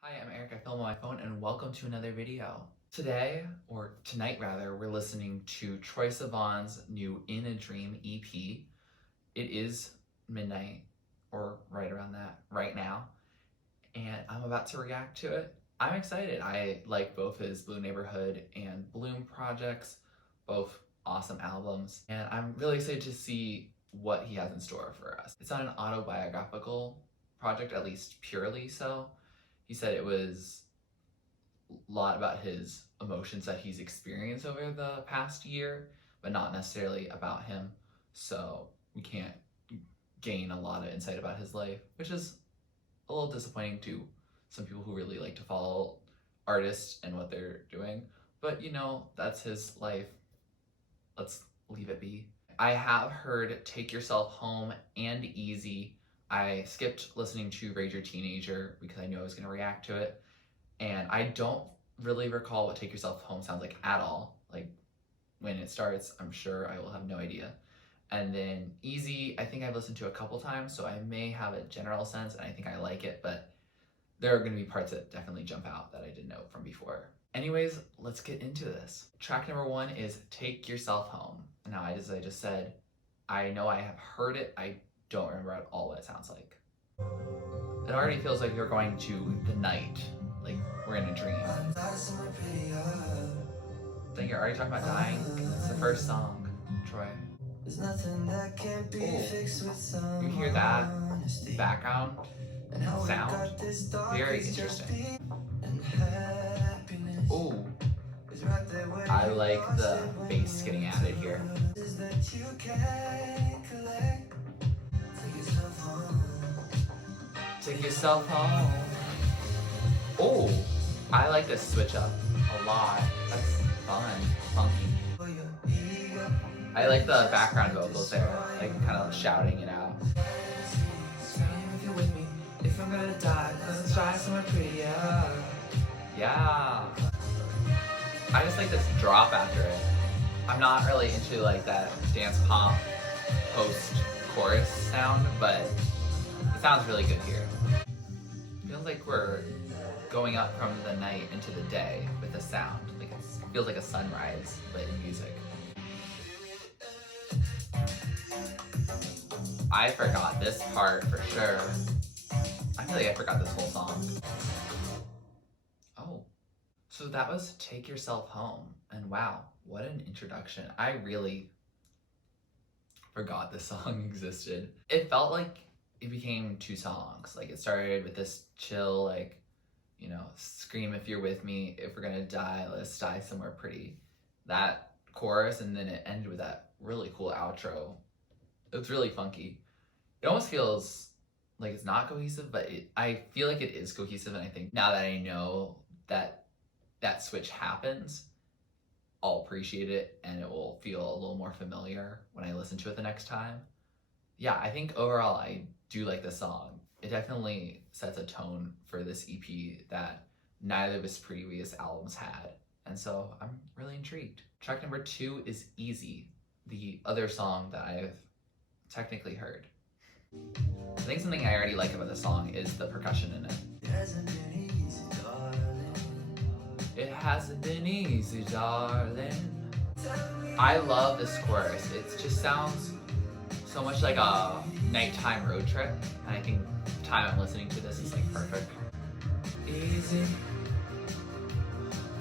Hi, I'm Eric. I film on my phone, and welcome to another video. Today, or tonight rather, we're listening to Troye Sivan's new In a Dream EP. It is midnight, or right around that, right now, and I'm about to react to it. I'm excited. I like both his Blue Neighborhood and Bloom projects, both awesome albums, and I'm really excited to see what he has in store for us. It's not an autobiographical project, at least purely so. He said it was a lot about his emotions that he's experienced over the past year, but not necessarily about him. So we can't gain a lot of insight about his life, which is a little disappointing to some people who really like to follow artists and what they're doing. But you know, that's his life. Let's leave it be. I have heard Take Yourself Home and Easy. I skipped listening to Rage Your Teenager because I knew I was going to react to it. And I don't really recall what Take Yourself Home sounds like at all. Like when it starts, I'm sure I will have no idea. And then Easy, I think I've listened to a couple times, so I may have a general sense and I think I like it, but there are going to be parts that definitely jump out that I didn't know from before. Anyways, let's get into this. Track number 1 is Take Yourself Home. Now, as I just said, I know I have heard it. I don't remember at all what it sounds like. It already feels like you're going to the night, like we're in a dream. I think you're already talking about dying. It's the first song, Troy. There's nothing that can't be fixed with some. You hear that background sound? Very interesting. Ooh. I like the bass getting added here. Take yourself home. Oh, I like this switch up a lot. That's fun, funky. I like the background vocals there, like kind of shouting it out. If you're with me, if I'm gonna die, let's try somewhere prettier. Yeah. I just like this drop after it. I'm not really into like that dance pop post-chorus sound, but it sounds really good here. Feels like we're going up from the night into the day with the sound. Like it feels like a sunrise, but in music. I forgot this part for sure. I feel like I forgot this whole song. Oh. So that was Take Yourself Home. And wow, what an introduction. I really forgot this song existed. It felt like it became 2 songs. Like it started with this chill, like, you know, scream if you're with me, if we're gonna die, let's die somewhere pretty. That chorus, and then it ended with that really cool outro. It's really funky. It almost feels like it's not cohesive, but I feel like it is cohesive, and I think now that I know that that switch happens, I'll appreciate it and it will feel a little more familiar when I listen to it the next time. Yeah, I think overall I do like this song. It definitely sets a tone for this EP that neither of his previous albums had. And so I'm really intrigued. Track number 2 is Easy, the other song that I've technically heard. I think something I already like about the song is the percussion in it. It hasn't been easy, darling. I love this chorus. It just sounds so much like a nighttime road trip, and I think the time I'm listening to this is like perfect. Easy,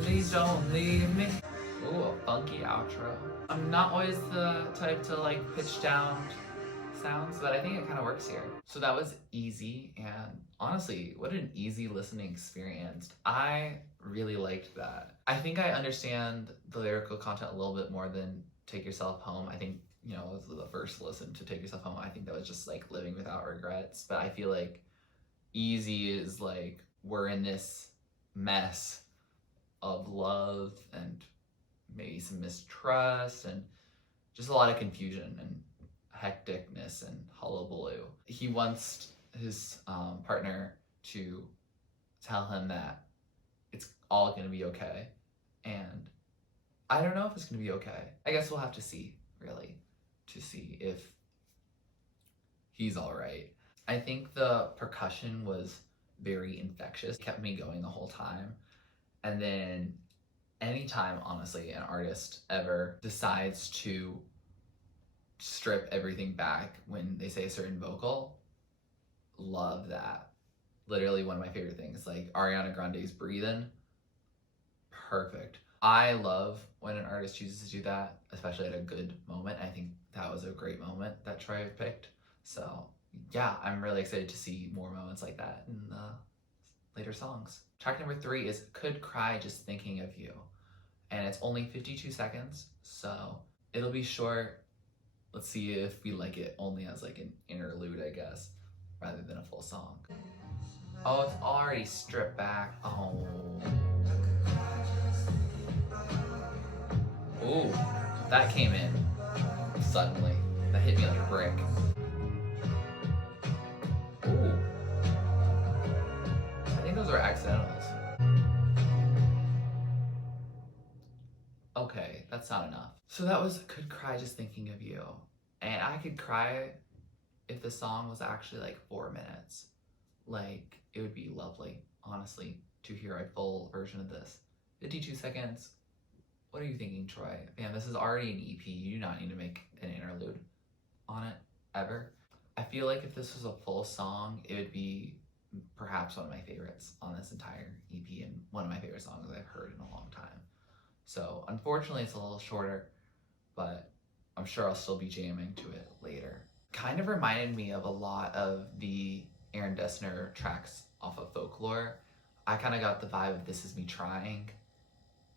please don't leave me. Ooh, a funky outro. I'm not always the type to like pitch down sounds, but I think it kind of works here. So that was Easy, and honestly, what an easy listening experience. I really liked that. I think I understand the lyrical content a little bit more than Take Yourself Home. I think, you know, it was the first listen to Take Yourself Home. I think that was just like living without regrets, but I feel like Easy is like we're in this mess of love and maybe some mistrust and just a lot of confusion and hecticness and hullabaloo. He wants his partner to tell him that it's all gonna be okay, and I don't know if it's gonna be okay. I guess we'll have to see, really, to see if he's all right. I think the percussion was very infectious, it kept me going the whole time. And then anytime, honestly, an artist ever decides to strip everything back when they say a certain vocal, love that. Literally one of my favorite things, like Ariana Grande's Breathin', perfect. I love when an artist chooses to do that, especially at a good moment. I think that was a great moment that Troye picked. So yeah, I'm really excited to see more moments like that in the later songs. Track number 3 is Could Cry Just Thinking of You. And it's only 52 seconds, so it'll be short. Let's see if we like it only as like an interlude, I guess, rather than a full song. Oh, it's already stripped back. Oh. Ooh, that came in suddenly. That hit me like a brick. Ooh. I think those are accidentals. Okay, that's not enough. So that was Could Cry Just Thinking of You. And I could cry if the song was actually like 4 minutes. Like, it would be lovely, honestly, to hear a full version of this. 52 seconds. What are you thinking, Troye? Man, this is already an EP. You do not need to make an interlude on it, ever. I feel like if this was a full song, it would be perhaps one of my favorites on this entire EP and one of my favorite songs I've heard in a long time. So, unfortunately, it's a little shorter, but I'm sure I'll still be jamming to it later. Kind of reminded me of a lot of the Aaron Dessner tracks off of Folklore. I kind of got the vibe of This Is Me Trying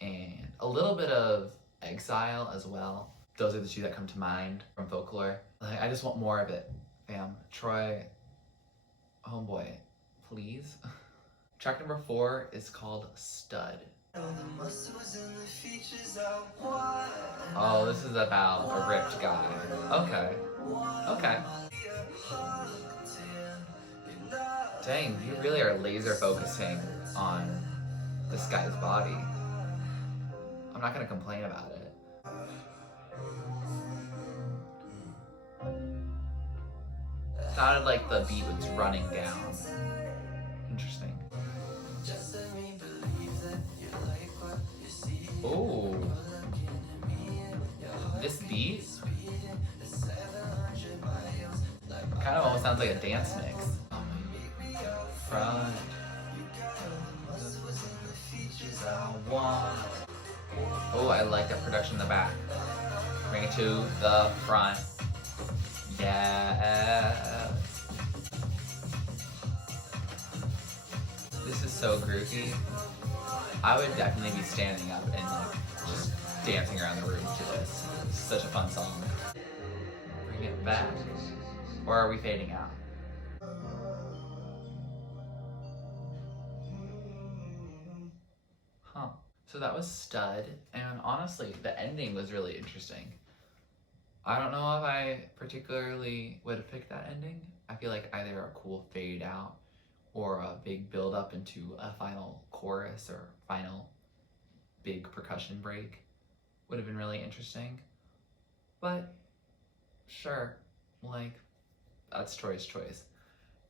and a little bit of Exile as well. Those are the 2 that come to mind from Folklore. Like, I just want more of it, fam. Troye, homeboy, please. Track number 4 is called Stud. Oh, this is about a ripped guy. Okay. Okay. Dang, you really are laser focusing on this guy's body. I'm not gonna complain about it. Sounded like the beat was running down. Interesting. Ooh. This beat kind of almost sounds like a dance mix. Front. Oh, I like that production in the back. Bring it to the front. Yeah. This is so groovy. I would definitely be standing up and like just dancing around the room to this. It's such a fun song. Bring it back. Or are we fading out? Huh. So that was Stud, and honestly, the ending was really interesting. I don't know if I particularly would have picked that ending. I feel like either a cool fade out or a big build up into a final chorus or final big percussion break would have been really interesting. But sure, like, that's Troye's choice.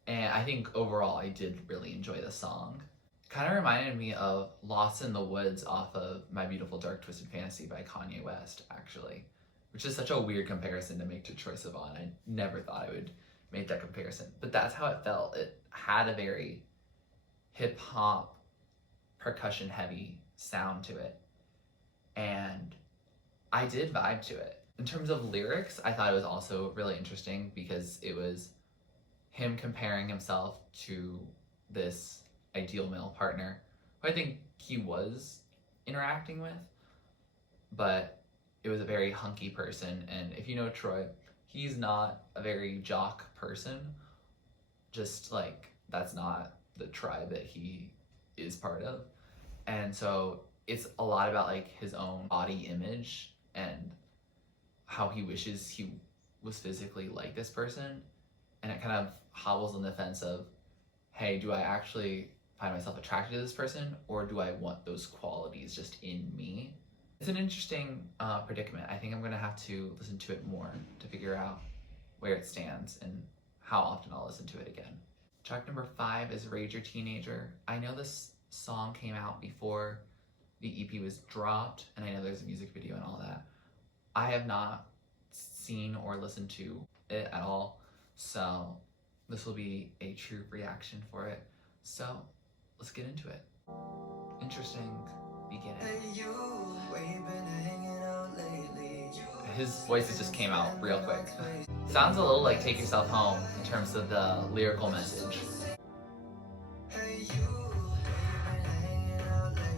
And I think overall I did really enjoy the song. Kind of reminded me of Lost in the Woods off of My Beautiful Dark Twisted Fantasy by Kanye West, actually. Which is such a weird comparison to make to Troye Sivan. I never thought I would make that comparison. But that's how it felt. It had a very hip-hop, percussion-heavy sound to it. And I did vibe to it. In terms of lyrics, I thought it was also really interesting because it was him comparing himself to this ideal male partner who I think he was interacting with, but it was a very hunky person. And if you know Troye, he's not a very jock person. Just like, that's not the tribe that he is part of. And so it's a lot about like his own body image and how he wishes he was physically like this person. And it kind of hobbles on the fence of, hey, do I actually find myself attracted to this person, or do I want those qualities just in me? It's an interesting predicament. I think I'm gonna have to listen to it more to figure out where it stands and how often I'll listen to it again. Track number 5 is Rage Your Teenager. I know this song came out before the EP was dropped, and I know there's a music video and all that. I have not seen or listened to it at all, so this will be a true reaction for it. So let's get into it. Interesting beginning. His voices just came out real quick. Sounds a little like Take Yourself Home in terms of the lyrical message.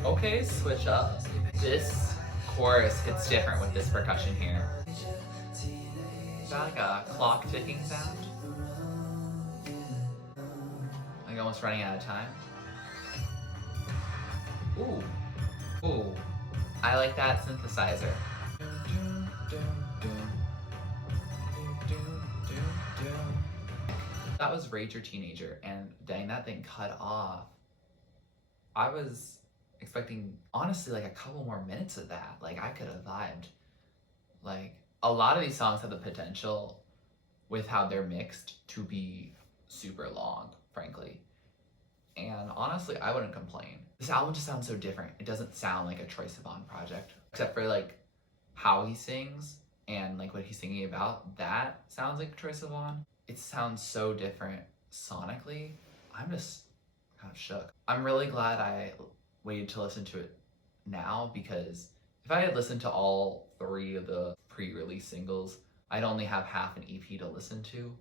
Okay, switch up. This chorus hits different with this percussion here. Got like a clock ticking sound. Like almost running out of time. Ooh. Ooh. I like that synthesizer. That was Rage Your Teenager, and dang, that thing cut off. I was expecting, honestly, like a couple more minutes of that. Like, I could have vibed. Like, a lot of these songs have the potential, with how they're mixed, to be super long, frankly. And honestly, I wouldn't complain. This album just sounds so different. It doesn't sound like a Troye Sivan project, except for like how he sings and like what he's singing about. That sounds like Troye Sivan. It sounds so different sonically. I'm just kind of shook. I'm really glad I waited to listen to it now, because if I had listened to all 3 of the pre-release singles, I'd only have half an EP to listen to.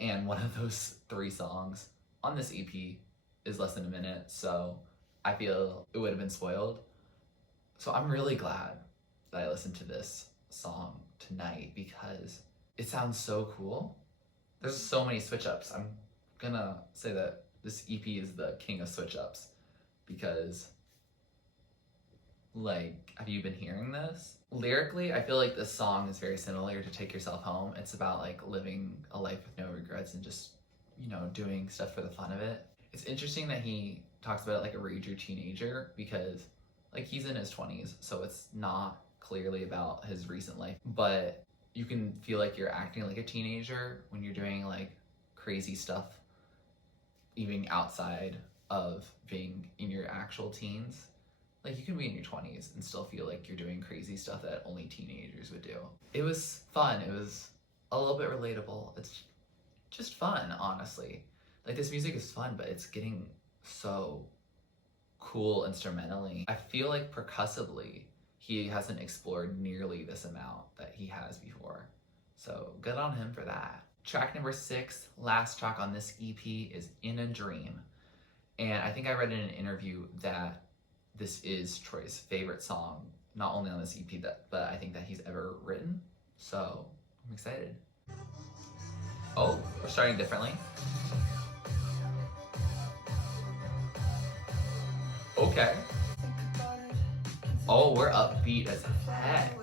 And one of those 3 songs on this EP is less than a minute, so I feel it would have been spoiled. So I'm really glad that I listened to this song tonight, because it sounds so cool. There's so many switch ups. I'm gonna say that this EP is the king of switch ups, because like, have you been hearing this? Lyrically, I feel like this song is very similar to Take Yourself Home. It's about like living a life with no regrets and just, you know, doing stuff for the fun of it. It's interesting that he talks about it like a Rage Your Teenager, because like he's in his 20s, so it's not clearly about his recent life, but you can feel like you're acting like a teenager when you're doing like crazy stuff, even outside of being in your actual teens. Like, you can be in your 20s and still feel like you're doing crazy stuff that only teenagers would do. It was fun. It was a little bit relatable. It's just fun, honestly. Like, this music is fun, but it's getting so cool instrumentally. I feel like percussively, he hasn't explored nearly this amount that he has before. So good on him for that. Track number 6, last track on this EP, is In a Dream. And I think I read in an interview that this is Troye's favorite song, not only on this EP, but I think that he's ever written. So I'm excited. Oh, we're starting differently. Okay. Oh, we're upbeat as heck.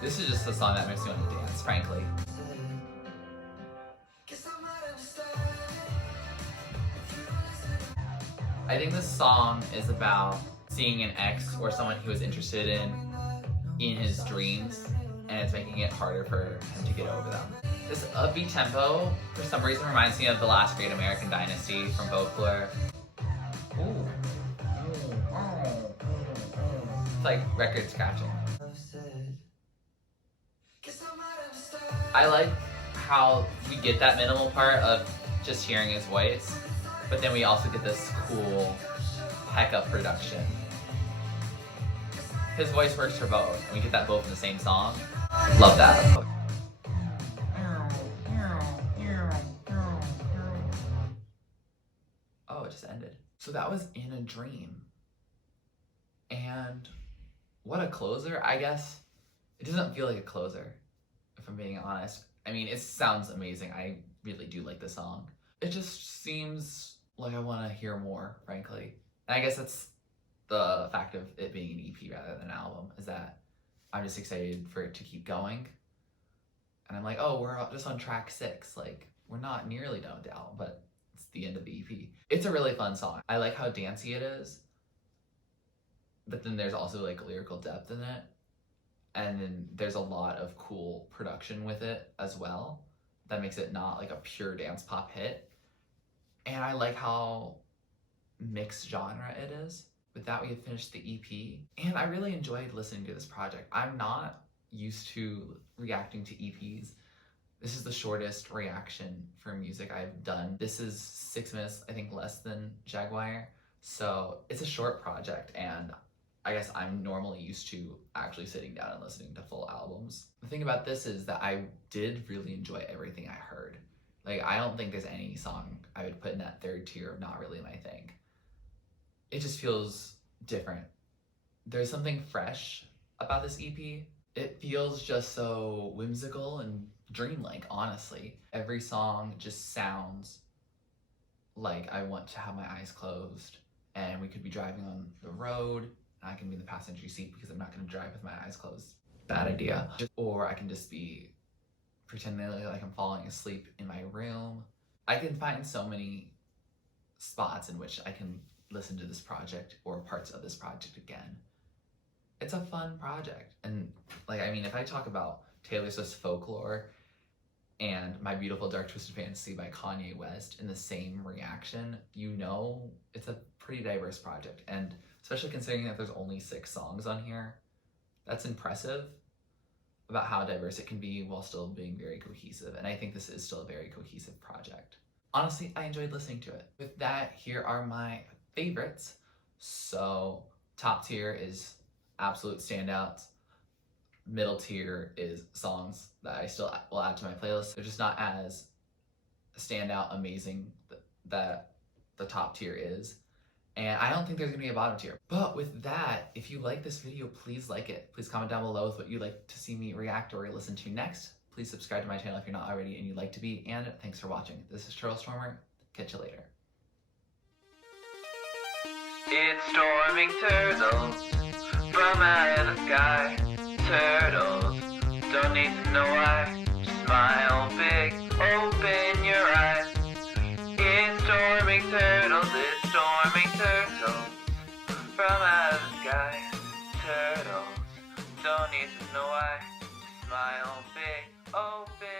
This is just a song that makes me want to dance, frankly. I think this song is about seeing an ex or someone he was interested in his dreams, and it's making it harder for him to get over them. This upbeat tempo, for some reason, reminds me of The Last Great American Dynasty from Folklore. Ooh. It's like record scratching. I like how we get that minimal part of just hearing his voice, but then we also get this cool heck-up production. His voice works for both, and we get that both in the same song. Love that. Oh, it just ended. So that was In a Dream. And what a closer, I guess. It doesn't feel like a closer, if I'm being honest. I mean, it sounds amazing. I really do like the song. It just seems like I want to hear more, frankly. And I guess that's the fact of it being an EP rather than an album, is that I'm just excited for it to keep going. And I'm like, oh, we're just on track 6. Like, we're not nearly done with the album, but it's the end of the EP. It's a really fun song. I like how dancey it is, but then there's also like lyrical depth in it. and then there's a lot of cool production with it as well that makes it not like a pure dance pop hit. And I like how mixed genre it is. With that, we have finished the EP, and I really enjoyed listening to this project. I'm not used to reacting to EPs. This is the shortest reaction for music I've done. This is 6 minutes, I think less than Jaguar. So it's a short project, and I guess I'm normally used to actually sitting down and listening to full albums. The thing about this is that I did really enjoy everything I heard. Like, I don't think there's any song I would put in that third tier of not really my thing. It just feels different. There's something fresh about this EP. It feels just so whimsical and dreamlike, honestly. Every song just sounds like I want to have my eyes closed and we could be driving on the road and I can be in the passenger seat because I'm not going to drive with my eyes closed. Bad idea. Or I can just be pretending like I'm falling asleep in my room. I can find so many spots in which I can listen to this project or parts of this project again. It's a fun project. And like, I mean, if I talk about Taylor Swift's Folklore and My Beautiful Dark Twisted Fantasy by Kanye West in the same reaction, you know it's a pretty diverse project. And especially considering that there's only 6 songs on here, that's impressive about how diverse it can be while still being very cohesive. And I think this is still a very cohesive project. Honestly, I enjoyed listening to it. With that, here are my favorites. So top tier is absolute standouts. Middle tier is songs that I still will add to my playlist. They're just not as standout amazing that the top tier is. And I don't think there's gonna be a bottom tier. But with that, if you like this video, please like it. Please comment down below with what you'd like to see me react or listen to next. Please subscribe to my channel if you're not already and you'd like to be. And thanks for watching. This is TurtleStormer. Catch you later. It's storming turtles from out of the sky. Turtles, don't need to know why. Just smile big, open your eyes. It's storming turtles from out of the sky. Turtles, don't need to know why. Just smile big, open